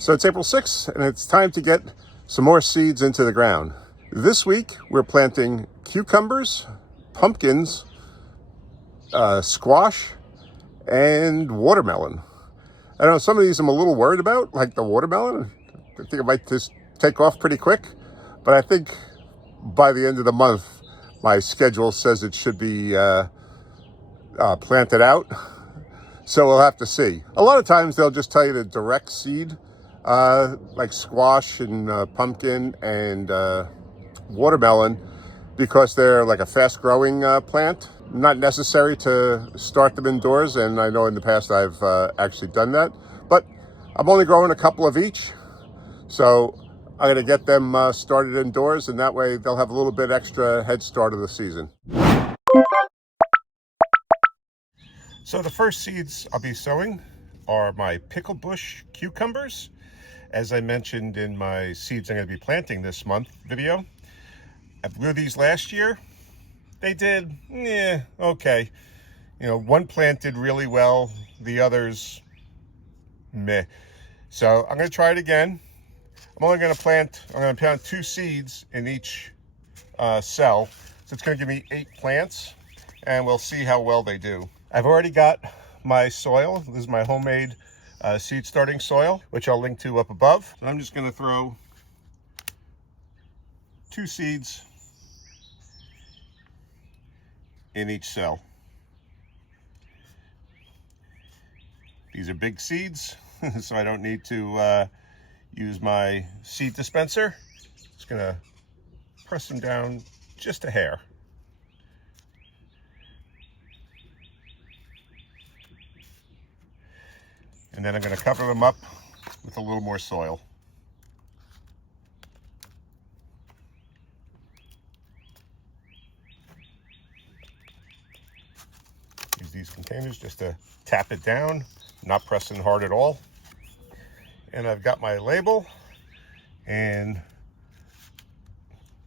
So it's April 6th, and it's time to get some more seeds into the ground. This week, we're planting cucumbers, pumpkins, squash, and watermelon. I know some of these I'm a little worried about, like the watermelon. I think it might just take off pretty quick, but I think by the end of the month, my schedule says it should be planted out. So we'll have to see. A lot of times they'll just tell you to direct seed, like squash and pumpkin and watermelon, because they're like a fast growing plant. Not necessary to start them indoors, and I know in the past I've actually done that, but I'm only growing a couple of each. So I'm gonna get them started indoors, and that way they'll have a little bit extra head start of the season. So the first seeds I'll be sowing are my pickle bush cucumbers. As I mentioned in my seeds I'm going to be planting this month video, I grew these last year. They did, okay. You know, one planted really well, the others, meh. So I'm going to try it again. I'm going to plant 2 seeds in each cell. So it's going to give me 8 plants, and we'll see how well they do. I've already got my soil. This is my homemade seed starting soil, which I'll link to up above. So I'm just going to throw 2 seeds in each cell. These are big seeds, so I don't need to use my seed dispenser. Just going to press them down just a hair. And then I'm going to cover them up with a little more soil. Use these containers just to tap it down, not pressing hard at all. And I've got my label and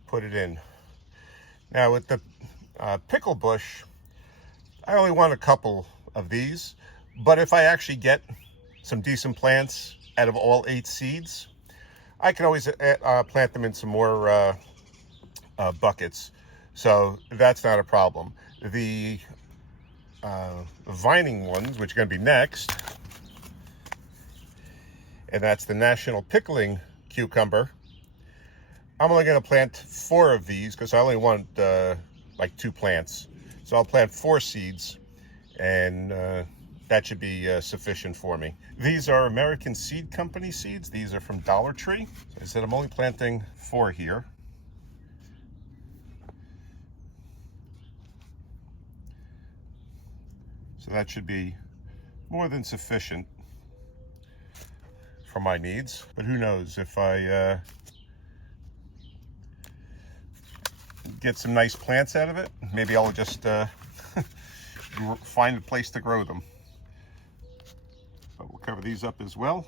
put it in. Now with the pickle bush, I only want a couple of these, but if I actually get some decent plants out of all 8 seeds, I can always plant them in some more buckets. So that's not a problem. The vining ones, which are going to be next, and that's the National Pickling Cucumber. I'm only going to plant 4 of these because I only want like 2 plants. So I'll plant 4 seeds, and that should be sufficient for me. These are American Seed Company seeds. These are from Dollar Tree. So I said I'm only planting 4 here. So that should be more than sufficient for my needs. But who knows, if I get some nice plants out of it, maybe I'll just find a place to grow them. But we'll cover these up as well.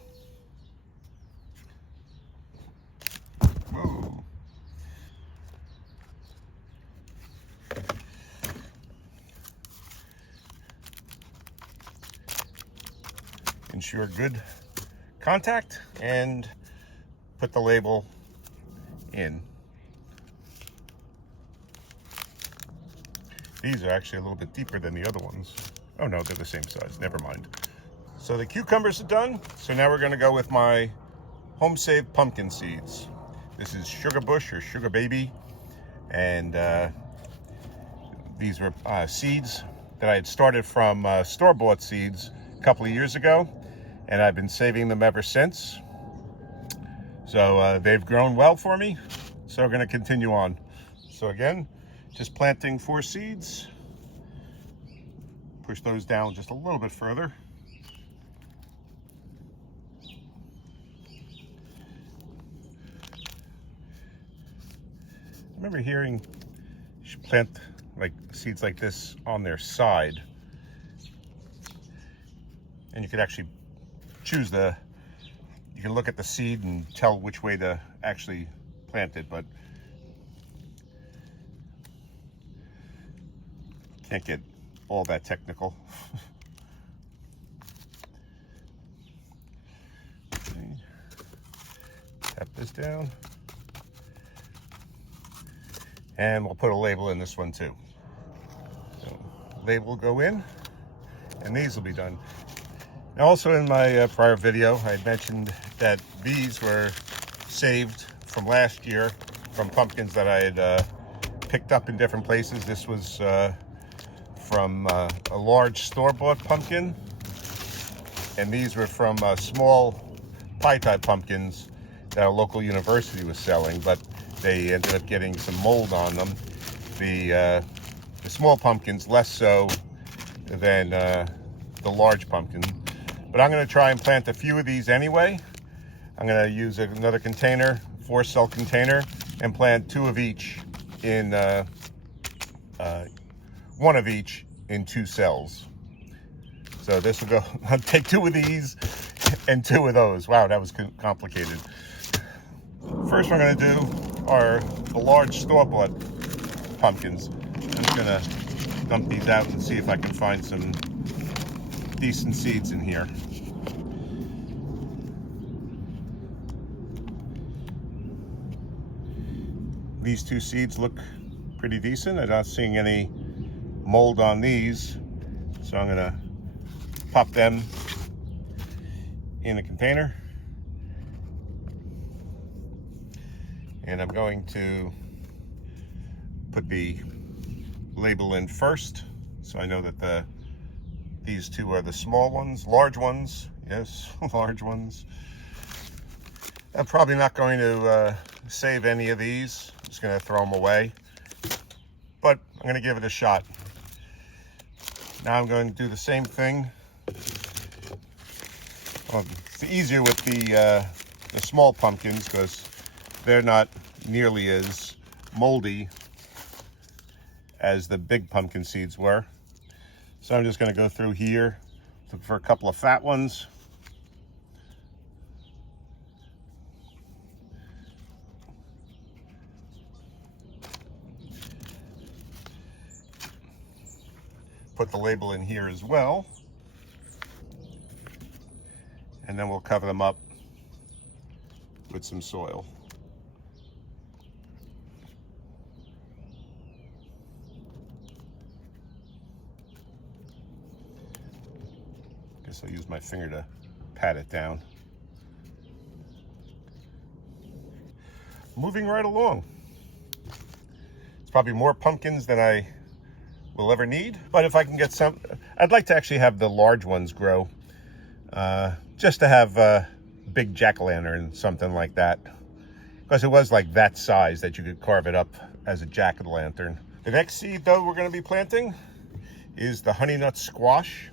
Whoa. Ensure good contact and put the label in. These are actually a little bit deeper than the other ones. Oh no, they're the same size, never mind. So the cucumbers are done. So now we're gonna go with my home saved pumpkin seeds. This is Sugar Bush or Sugar Baby. And these were seeds that I had started from store-bought seeds a couple of years ago. And I've been saving them ever since. So they've grown well for me. So we're gonna continue on. So again, just planting 4 seeds. Push those down just a little bit further. I remember hearing you should plant like seeds like this on their side. And you could actually choose you can look at the seed and tell which way to actually plant it, but can't get all that technical. Okay. Tap this down. And we'll put a label in this one too. So, label will go in, and these will be done. Now, also in my prior video, I had mentioned that these were saved from last year from pumpkins that I had picked up in different places. This was from a large store-bought pumpkin, and these were from small pie-type pumpkins that a local university was selling, but they ended up getting some mold on them. The small pumpkins less so than the large pumpkin. But I'm going to try and plant a few of these anyway. I'm going to use another container, 4-cell container, and plant 2 of each in 1 of each in 2 cells. So this will go, I'll take 2 of these and 2 of those. Wow, that was complicated. First we're going to do are the large store-bought pumpkins. I'm just going to dump these out and see if I can find some decent seeds in here. These 2 seeds look pretty decent. I'm not seeing any mold on these, so I'm going to pop them in a container. And I'm going to put the label in first, so I know that these 2 are the small ones, large ones, yes, large ones. I'm probably not going to save any of these. I'm just going to throw them away, but I'm going to give it a shot. Now I'm going to do the same thing. It's easier with the small pumpkins because they're not nearly as moldy as the big pumpkin seeds were. So I'm just going to go through here, look for a couple of fat ones. Put the label in here as well. And then we'll cover them up with some soil. Guess I'll use my finger to pat it down. Moving right along. It's probably more pumpkins than I will ever need, but if I can get some, I'd like to actually have the large ones grow, just to have a big jack-o'-lantern, something like that, because it was like that size that you could carve it up as a jack-o'-lantern. The next seed, though, we're going to be planting is the honey nut squash.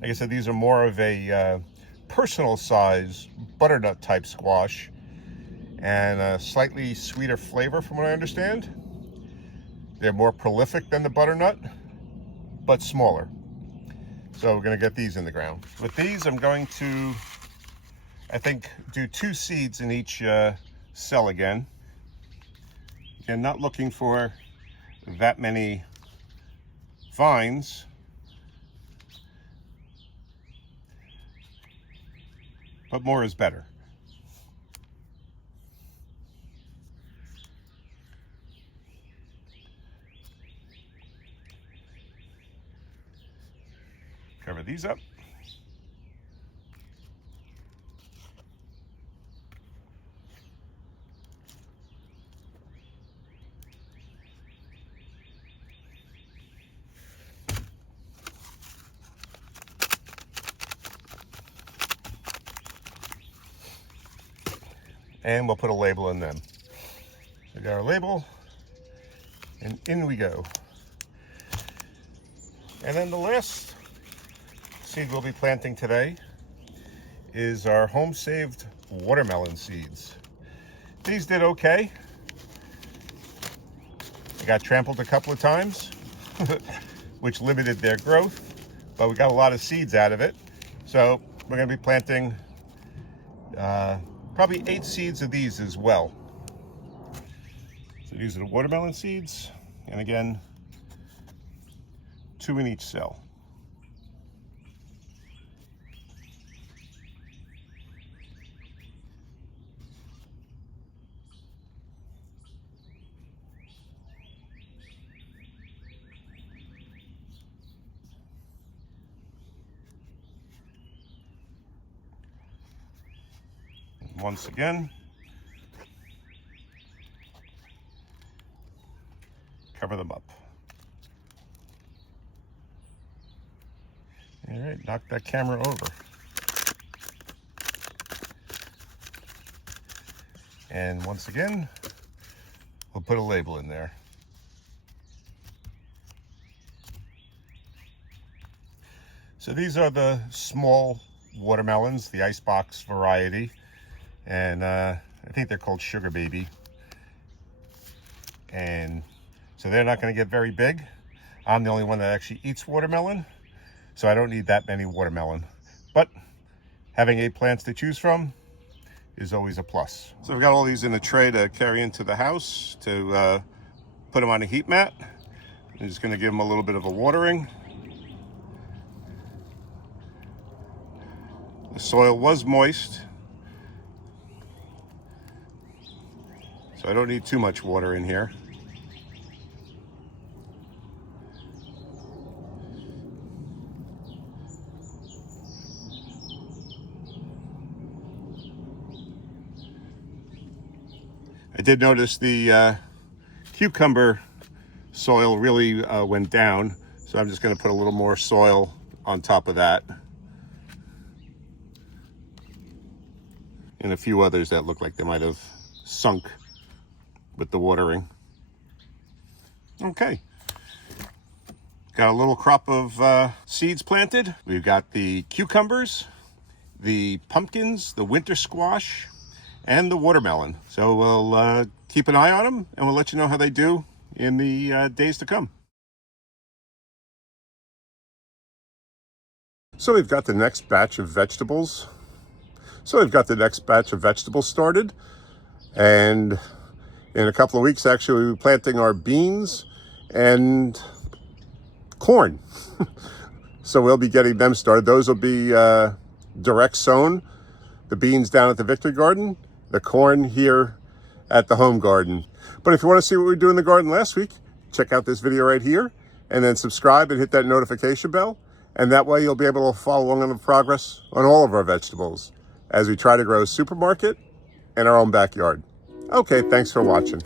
Like I said, these are more of a personal size butternut type squash, and a slightly sweeter flavor from what I understand. They're more prolific than the butternut, but smaller. So we're going to get these in the ground. With these, I'm going to, I think, do 2 seeds in each cell again. Again, not looking for that many vines, but more is better. Cover these up. And we'll put a label in them. So we got our label, and in we go. And then the last seed we'll be planting today is our home-saved watermelon seeds. These did okay. They got trampled a couple of times, which limited their growth, but we got a lot of seeds out of it. So we're going to be planting probably 8 seeds of these as well. So these are the watermelon seeds, and again, 2 in each cell. once again, cover them up. All right, knock that camera over. And once again, we'll put a label in there. So these are the small watermelons, the icebox variety, and I think they're called Sugar Baby. And so they're not going to get very big. I'm the only one that actually eats watermelon, so I don't need that many watermelon. But having 8 plants to choose from is always a plus. So I've got all these in a tray to carry into the house to put them on a heat mat. I'm just going to give them a little bit of a watering. The soil was moist, so I don't need too much water in here. I did notice the cucumber soil really went down, so I'm just going to put a little more soil on top of that. And a few others that look like they might have sunk with the watering. Okay. Got a little crop of seeds planted. We've got the cucumbers, the pumpkins, the winter squash, and the watermelon. So we'll keep an eye on them, and we'll let you know how they do in the days to come. So we've got the next batch of vegetables. Started, and in a couple of weeks, actually, we'll be planting our beans and corn. So we'll be getting them started. Those will be direct sown. The beans down at the Victory Garden, the corn here at the home garden. But if you want to see what we do in the garden last week, check out this video right here, and then subscribe and hit that notification bell. And that way you'll be able to follow along on the progress on all of our vegetables as we try to grow a supermarket in our own backyard. Okay, thanks for watching.